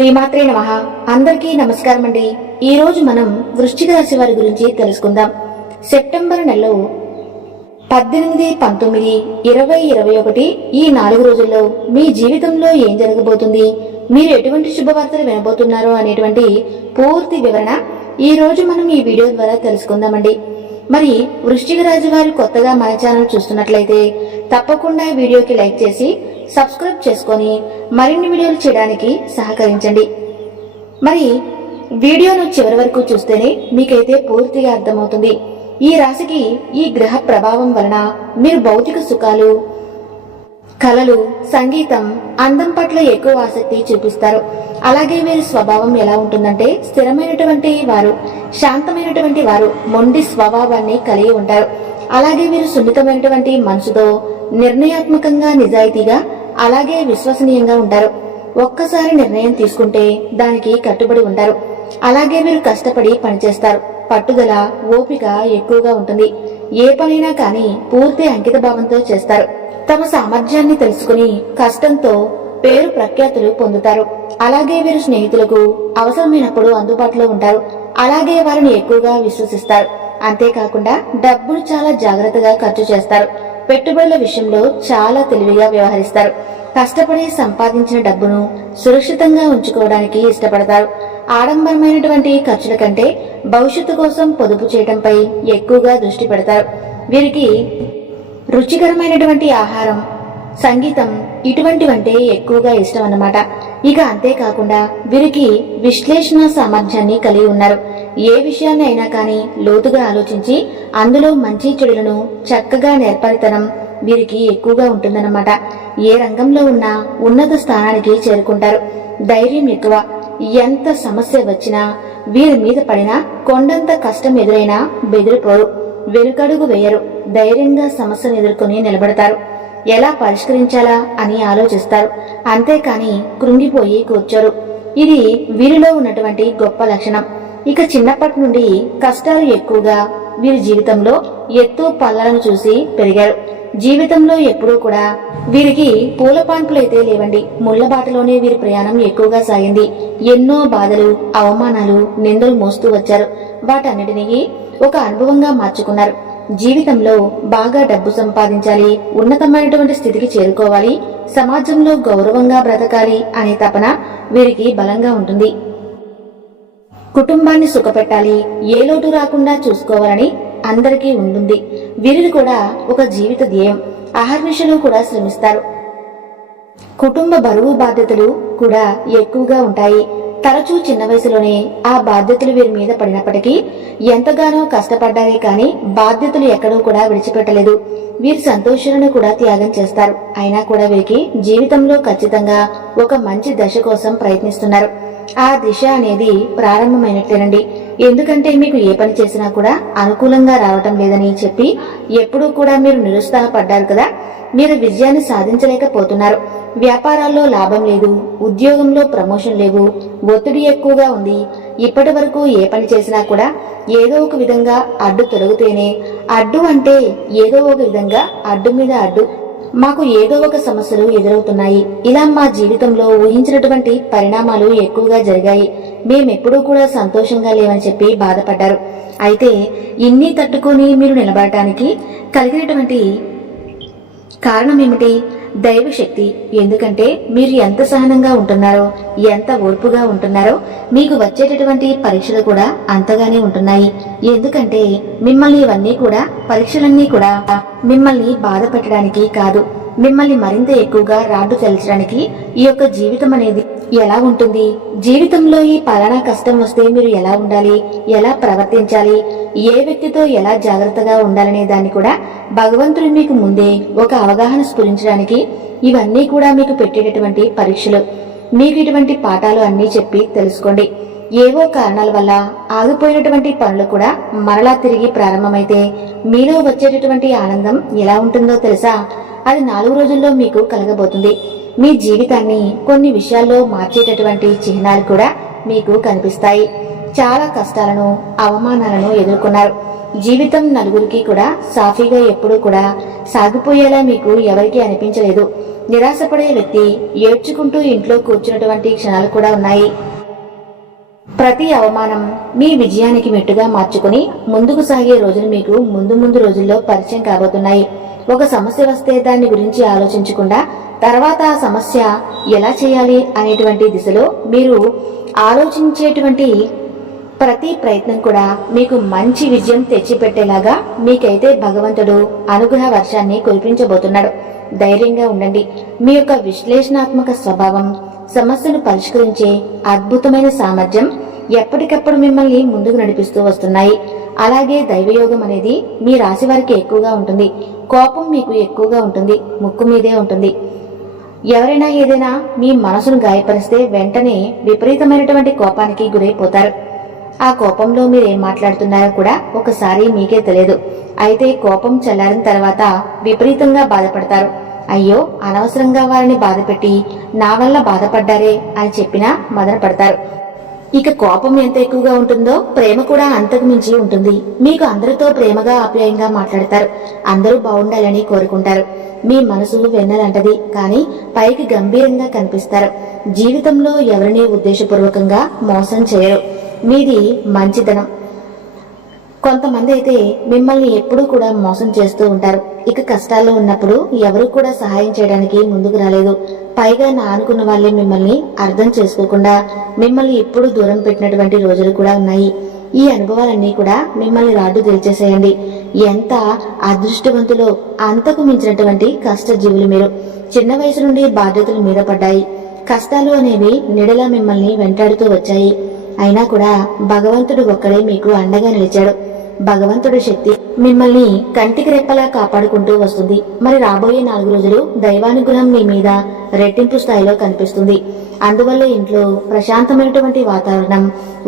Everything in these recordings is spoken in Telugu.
శ్రీమాత్రే నమ. అందరికీ నమస్కారం అండి. ఈ రోజు మనం వృశ్చిక రాశి వారి గురించి తెలుసుకుందాం. సెప్టెంబర్ నెలలో పద్దెనిమిది పంతొమ్మిది ఇరవై ఇరవై ఒకటి ఈ నాలుగు రోజుల్లో మీ జీవితంలో ఏం జరగబోతుంది? మీరు ఎటువంటి శుభవార్తలు వినబోతున్నారో అనేటువంటి పూర్తి వివరణ ఈ రోజు మనం ఈ వీడియో ద్వారా తెలుసుకుందామండి. మరి వృశ్చిక రాశి వారు కొత్తగా మన ఛానల్ చూస్తున్నట్లయితే తప్పకుండా ఈ వీడియోకి లైక్ చేసి సబ్స్క్రైబ్ చేసుకొని మరిన్ని వీడియోలు చేయడానికి సహకరించండి. మరి వీడియోను చివరి వరకు చూస్తేనే మీకైతే పూర్తిగా అర్థమవుతుంది. ఈ రాశికి ఈ గ్రహ ప్రభావం వలన మీరు భౌతిక సుఖాలు కళలు సంగీతం అందం పట్ల ఎక్కువ ఆసక్తి చూపిస్తారు. అలాగే వీరి స్వభావం ఎలా ఉంటుందంటే స్థిరమైనటువంటి వారు శాంతమైనటువంటి వారు మొండి స్వభావాన్ని కలిగి ఉంటారు. అలాగే వీరు సున్నితమైనటువంటి మనసుతో నిర్ణయాత్మకంగా నిజాయితీగా అలాగే విశ్వసనీయంగా ఉంటారు. ఒక్కసారి నిర్ణయం తీసుకుంటే దానికి కట్టుబడి ఉంటారు. అలాగే వీరు కష్టపడి పనిచేస్తారు. పట్టుదల ఓపిక ఎక్కువగా ఉంటుంది. ఏ పనైనా కానీ పూర్తి అంకిత భావంతో చేస్తారు. తమ సామర్థ్యాన్ని తెలుసుకుని కష్టంతో పేరు ప్రఖ్యాతులు పొందుతారు. అలాగే వీరు స్నేహితులకు అవసరమైనప్పుడు అందుబాటులో ఉంటారు. అలాగే వారిని ఎక్కువగా విశ్వసిస్తారు. అంతేకాకుండా డబ్బును చాలా జాగ్రత్తగా ఖర్చు చేస్తారు. పెట్టుబడుల విషయంలో చాలా తెలివిగా వ్యవహరిస్తారు. కష్టపడి సంపాదించిన డబ్బును సురక్షితంగా ఉంచుకోవడానికి ఇష్టపడతారు. ఆడంబరమైనటువంటి ఖర్చుల కంటే భవిష్యత్తు కోసం పొదుపు చేయడంపై ఎక్కువగా దృష్టి పెడతారు. వీరికి రుచికరమైనటువంటి ఆహారం సంగీతం ఇటువంటివంటే ఎక్కువగా ఇష్టం అన్నమాట ఇక అంతేకాకుండా వీరికి విశ్లేషణ సామర్థ్యాన్ని కలిగి ఉన్నారు. ఏ విషయాన్ని అయినా కానీ లోతుగా ఆలోచించి అందులో మంచి చెడులను చక్కగా నేర్పరితనం వీరికి ఎక్కువగా ఉంటుందన్నమాట. ఏ రంగంలో ఉన్నా ఉన్నత స్థానానికి చేరుకుంటారు. ధైర్యం ఎక్కువ. ఎంత సమస్య వచ్చినా వీరి మీద పడినా కొండంత కష్టం ఎదురైనా బెదిరిపోరు. వెనుకడుగు వేయరు. ధైర్యంగా సమస్యను ఎదుర్కొని నిలబడతారు. ఎలా పరిష్కరించాలా అని ఆలోచిస్తారు. అంతేకాని కృంగిపోయి కూర్చోరు. ఇది వీరిలో ఉన్నటువంటి గొప్ప లక్షణం. ఇక చిన్నప్పటి నుండి కష్టాలు ఎక్కువగా వీరి జీవితంలో ఎత్తు పల్లాలను చూసి పెరిగారు. జీవితంలో ఎప్పుడూ కూడా వీరికి పూల పాన్పులైతే లేవండి ముళ్ళబాటలోనే వీరి ప్రయాణం ఎక్కువగా సాగింది. ఎన్నో బాధలు అవమానాలు నిందలు మోస్తూ వచ్చారు. వాటన్నిటినీ ఒక అనుభవంగా మార్చుకున్నారు. జీవితంలో బాగా డబ్బు సంపాదించాలి ఉన్నతమైనటువంటి స్థితికి చేరుకోవాలి సమాజంలో గౌరవంగా బ్రతకాలి అనే తపన వీరికి బలంగా ఉంటుంది. కుటుంబాన్ని సుఖపెట్టాలి ఏ లోటు రాకుండా చూసుకోవాలని అందరికీ ఉంటుంది. వీరిది కూడా ఒక జీవిత ధ్యేయం. అహర్నిశలు కూడా శ్రమిస్తారు. కుటుంబ బరువు బాధ్యతలు కూడా ఎక్కువగా ఉంటాయి. తరచూ చిన్న వయసులోనే ఆ బాధ్యతలు వీరి మీద పడినప్పటికీ ఎంతగానో కష్టపడ్డారే కానీ బాధ్యతలు ఎక్కడూ కూడా విడిచిపెట్టలేదు. వీరి సంతోషాలను కూడా త్యాగం చేస్తారు. అయినా కూడా వీరికి జీవితంలో ఖచ్చితంగా ఒక మంచి దశ కోసం ప్రయత్నిస్తున్నారు. ఆ దిశ అనేది ప్రారంభమైనట్లేనండి ఎందుకంటే మీకు ఏ పని చేసినా కూడా అనుకూలంగా రావటం లేదని చెప్పి ఎప్పుడూ కూడా మీరు నిరుత్సాహపడ్డారు కదా? మీరు విజయాన్ని సాధించలేకపోతున్నారు. వ్యాపారాల్లో లాభం లేదు ఉద్యోగంలో ప్రమోషన్ లేవు ఒత్తిడి ఎక్కువగా ఉంది. ఇప్పటి వరకు ఏ పని చేసినా కూడా ఏదో ఒక విధంగా అడ్డు తొలగితేనే అడ్డు అంటే ఏదో ఒక విధంగా అడ్డు మీద అడ్డు. మాకు ఏదో ఒక సమస్యలు ఎదురవుతున్నాయి. ఇలా మా జీవితంలో ఊహించినటువంటి పరిణామాలు ఎక్కువగా జరిగాయి. మేమెప్పుడూ కూడా సంతోషంగా లేవని చెప్పి బాధపడ్డారు. అయితే ఇన్ని తట్టుకొని మీరు నిలబడటానికి కలిగినటువంటి కారణం ఏమిటి దైవశక్తి. ఎందుకంటే మీరు ఎంత సహనంగా ఉంటున్నారో ఎంత ఓర్పుగా ఉంటున్నారో మీకు వచ్చేటటువంటి పరీక్షలు కూడా అంతగానే ఉంటున్నాయి. ఎందుకంటే మిమ్మల్ని ఇవన్నీ కూడా పరీక్షలన్నీ కూడా మిమ్మల్ని బాధ పెట్టడానికి కాదు మిమ్మల్ని మరింత ఎక్కువగా రాడ్డు తెలచడానికి ఈ యొక్క జీవితం అనేది ఎలా ఉంటుంది? జీవితంలో ఈ పలానా కష్టం వస్తే మీరు ఎలా ఉండాలి? ఎలా ప్రవర్తించాలి? ఏ వ్యక్తితో ఎలా జాగ్రత్తగా ఉండాలనే దాన్ని కూడా భగవంతుడు మీకు ముందే ఒక అవగాహన స్ఫురించడానికి ఇవన్నీ కూడా మీకు పెట్టేటటువంటి పరీక్షలు. మీకు ఇటువంటి పాఠాలు అన్నీ చెప్పి తెలుసుకోండి. ఏవో కారణాల వల్ల ఆగిపోయినటువంటి పనులు కూడా మరలా తిరిగి ప్రారంభమైతే మీలో వచ్చేటటువంటి ఆనందం ఎలా ఉంటుందో తెలుసా? అది నాలుగు రోజుల్లో మీకు కలగబోతుంది. మీ జీవితాన్ని కొన్ని విషయాల్లో మార్చేటటువంటి చిహ్నాలు కూడా మీకు కనిపిస్తాయి. చాలా కష్టాలను అవమానాలను ఎదుర్కొన్నారు. జీవితం నలుగురికి కూడా సాఫీగా ఎప్పుడూ కూడా సాగిపోయేలా మీకు ఎవరికీ అనిపించలేదు. నిరాశపడే వ్యక్తి ఏడ్చుకుంటూ ఇంట్లో కూర్చున్నటువంటి క్షణాలు కూడా ఉన్నాయి. ప్రతి అవమానం మీ విజయానికి మెట్టుగా మార్చుకుని ముందుకు సాగే రోజులు మీకు ముందు ముందు రోజుల్లో పరిచయం కాబోతున్నాయి. ఒక సమస్య వస్తే దాని గురించి ఆలోచించకుండా తర్వాత ఆ సమస్య ఎలా చేయాలి అనేటువంటి దిశలో మీరు ఆలోచించేటువంటి ప్రతి ప్రయత్నం కూడా మీకు మంచి విజయం తెచ్చిపెట్టేలాగా మీకైతే భగవంతుడు అనుగ్రహ వర్షాన్ని కురిపించబోతున్నాడు. ధైర్యంగా ఉండండి. మీ యొక్క విశ్లేషణాత్మక స్వభావం సమస్యను పరిష్కరించే అద్భుతమైన సామర్థ్యం ఎప్పటికప్పుడు మిమ్మల్ని ముందుకు నడిపిస్తూ వస్తున్నాయి. అలాగే దైవయోగం అనేది మీ రాశి వారికి ఎక్కువగా ఉంటుంది. కోపం మీకు ఎక్కువగా ఉంటుంది. ముక్కు మీదే ఉంటుంది. ఎవరైనా ఏదైనా మీ మనసును గాయపరిస్తే వెంటనే విపరీతమైనటువంటి కోపానికి గురైపోతారు. ఆ కోపంలో మీరు ఏం మాట్లాడుతున్నారో కూడా ఒకసారి మీకే తెలియదు. అయితే కోపం చల్లారిన తర్వాత విపరీతంగా బాధపడతారు. అయ్యో అనవసరంగా వారిని బాధపెట్టి నా వల్ల బాధపడ్డారే అని చెప్పినా మదన పడతారు. ఇక కోపం ఎంత ఎక్కువగా ఉంటుందో ప్రేమ కూడా అంతకు మించి ఉంటుంది. మీకు అందరితో ప్రేమగా ఆప్యాయంగా మాట్లాడతారు. అందరూ బాగుండాలని కోరుకుంటారు. మీ మనసు వెన్నలంటది కానీ పైకి గంభీరంగా కనిపిస్తారు. జీవితంలో ఎవరిని ఉద్దేశపూర్వకంగా మోసం చేయరు. మీది మంచితనం. కొంతమంది అయితే మిమ్మల్ని ఎప్పుడూ కూడా మోసం చేస్తూ ఉంటారు. ఇక కష్టాల్లో ఉన్నప్పుడు ఎవరు కూడా సహాయం చేయడానికి ముందుకు రాలేదు. పైగా నా అనుకున్న వాళ్ళే మిమ్మల్ని అర్థం చేసుకోకుండా మిమ్మల్ని ఎప్పుడు దూరం పెట్టినటువంటి రోజులు కూడా ఉన్నాయి. ఈ అనుభవాలన్నీ కూడా మిమ్మల్ని రాడ్డు తెలిచేసేయండి ఎంత అదృష్టవంతులో అంతకు మించినటువంటి కష్టజీవులు మీరు. చిన్న వయసు నుండి బాధ్యతలు మీద పడ్డాయి. కష్టాలు అనేవి నిడలా మిమ్మల్ని వెంటాడుతూ వచ్చాయి. అయినా కూడా భగవంతుడు ఒక్కడే మీకు అండగా నిలిచాడు. భగవంతుడి శక్తి మిమ్మల్ని కంటికి రెప్పలా కాపాడుకుంటూ వస్తుంది. మరి రాబోయే నాలుగు రోజులు దైవానుగ్రహం మీ మీద రెట్టింపు స్థాయిలో కనిపిస్తుంది. అందువల్ల ఇంట్లో ప్రశాంతమైనటువంటి వాతావరణం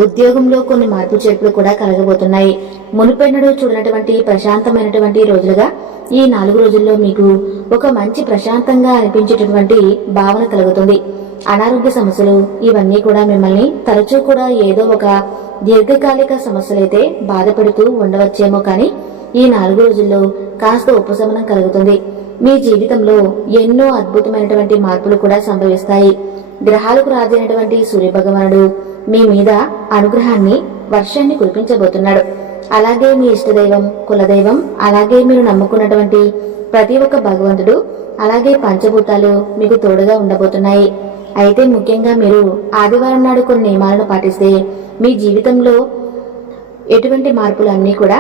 ఉద్యోగంలో కొన్ని మార్పు చేర్పులు కూడా కలగబోతున్నాయి. మునుపెన్నడు చూడనటువంటి ప్రశాంతమైనటువంటి రోజులుగా ఈ నాలుగు రోజుల్లో మీకు ఒక మంచి ప్రశాంతంగా అనిపించేటటువంటి భావన కలుగుతుంది. అనారోగ్య సమస్యలు ఇవన్నీ కూడా మిమ్మల్ని తరచూ కూడా ఏదో ఒక దీర్ఘకాలిక సమస్యలైతే బాధపడుతూ ఉండవచ్చేమో కానీ ఈ నాలుగు రోజుల్లో కాస్త ఉపశమనం కలుగుతుంది. మీ జీవితంలో ఎన్నో అద్భుతమైనటువంటి మార్పులు కూడా సంభవిస్తాయి. గ్రహాలకు రాజైనటువంటి సూర్యభగవానుడు మీ మీద అనుగ్రహాన్ని వర్షాన్ని కురిపించబోతున్నాడు. అలాగే మీ ఇష్టదైవం కులదైవం అలాగే మీరు నమ్ముకున్నటువంటి ప్రతి ఒక్క భగవంతుడు అలాగే పంచభూతాలు మీకు తోడుగా ఉండబోతున్నాయి. అయితే ముఖ్యంగా మీరు ఆదివారం నాడు కొన్ని నియమాలను పాటిస్తే మీ జీవితంలో ఎటువంటి మార్పులు అన్నీ కూడా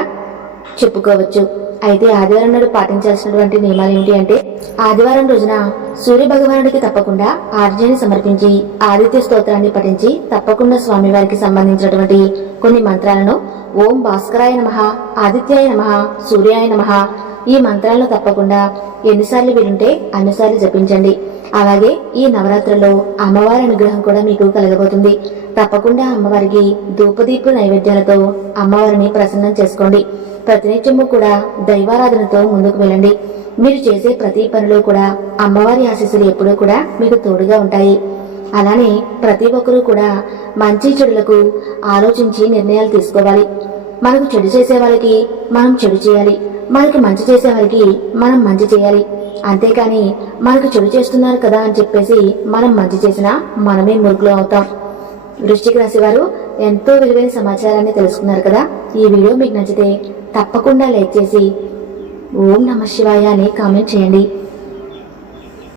చెప్పుకోవచ్చు. అయితే ఆదివారం నాడు పాటించాల్సినటువంటి నియమాలు ఏమిటి అంటే ఆదివారం రోజున సూర్య భగవానుడికి తప్పకుండా ఆర్జాన్ని సమర్పించి ఆదిత్య స్తోత్రాన్ని పఠించి తప్పకుండా స్వామివారికి సంబంధించినటువంటి కొన్ని మంత్రాలను ఓం భాస్కరాయ నమ ఆదిత్యాయ నమ సూర్యాయ నమ ఈ మంత్రాలను తప్పకుండా ఎన్నిసార్లు వీలుంటే అన్నిసార్లు జపించండి. అలాగే ఈ నవరాత్రిలో అమ్మవారి అనుగ్రహం కూడా మీకు కలగబోతుంది. తప్పకుండా అమ్మవారికి ధూపదీపు నైవేద్యాలతో అమ్మవారిని ప్రసన్నం చేసుకోండి. ప్రతినిత్యము కూడా దైవారాధనతో ముందుకు వెళ్ళండి. మీరు చేసే ప్రతి పనిలో కూడా అమ్మవారి ఆశీస్సులు ఎప్పుడూ కూడా మీకు తోడుగా ఉంటాయి. అలానే ప్రతి ఒక్కరూ కూడా మంచి చెడులకు ఆలోచించి నిర్ణయాలు తీసుకోవాలి. మనకు చెడు చేసే వాళ్ళకి మనం చెడు చేయాలి. మనకి మంచి చేసే వారికి మనం మంచి చేయాలి. అంతేకాని మనకు చెడు చేస్తున్నారు కదా అని చెప్పేసి మనం మంచి చేసినా మనమే మురుగులు అవుతాం. వృష్టికి రాశి వారు ఎంతో విలువైన సమాచారాన్ని తెలుసుకున్నారు కదా. ఈ వీడియో మీకు నచ్చితే తప్పకుండా లైక్ చేసి ఓం నమ శివాయ అని కామెంట్ చేయండి.